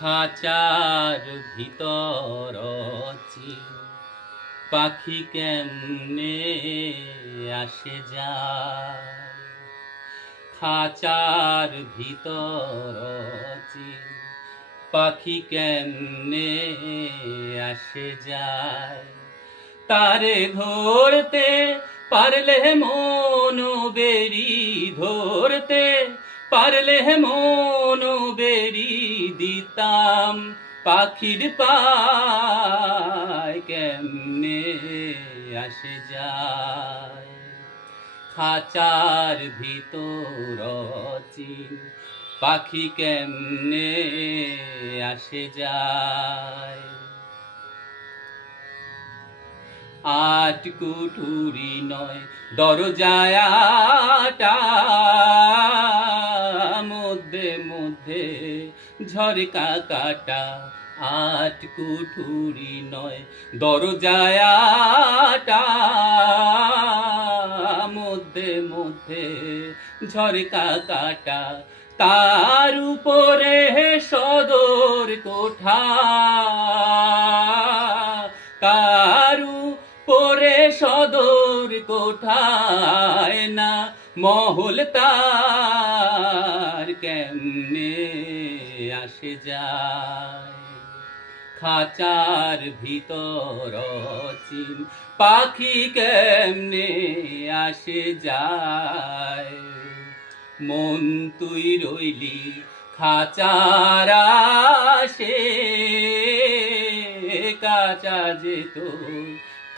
খাঁচার ভিতর পাখি কেমনে আসে যায়। খাঁচার ভিতর পাখি কেমনে আসে যায়। তারে ধরতে পারলে মন বেরি, ধরতে পারলে মন বেরি দিতাম পাখির পায় কেমনে আসে যায়। খাঁচার ভিতর পাখি কেমনে আসে যায়। আট কুঠুরি নয় দরজায় আটা, মধ্যে মধ্যে ঝরকা কাটা। আট কুঠুরি নয় দরজায় আটা, মধ্যে মধ্যে ঝরকা কাটা। তার উপরে সদর কোঠা, তার উপরে সদর কোঠায় না মহল তার কেমনে আসে যায়। খাঁচার ভিতর পাখি কেমনে আসে যায়। মন তুই রইলি খাঁচার আশে, কাঁচা যেত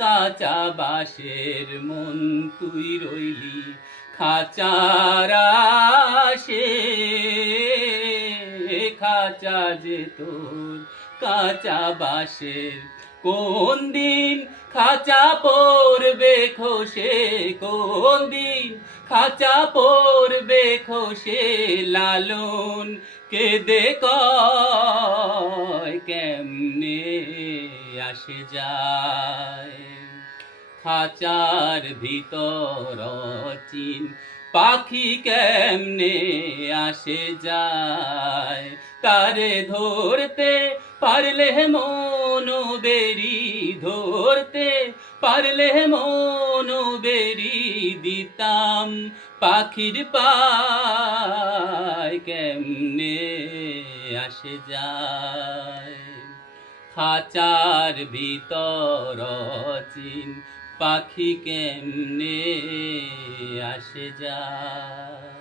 কাঁচা বাঁশের। মন তুই রইলি খাঁচার আশে, খাঁচা যেত কাঁচা বাঁশের। কোন দিন খাঁচা পড়বে খসে, কোন দিন খাঁচা পড়বে খসে। লালন কেঁদে কয় কেমনে আসে যায়। খাঁচার ভিতর পাখি কেমনে আসে যায়। তারে ধরতে পারলে মন বেরি, ধরতে পারলে মন বেরি দিতাম পাখির পায় কেমনে আসে যায়। খাঁচার ভিতর পাখি কেমনে আসে যায়।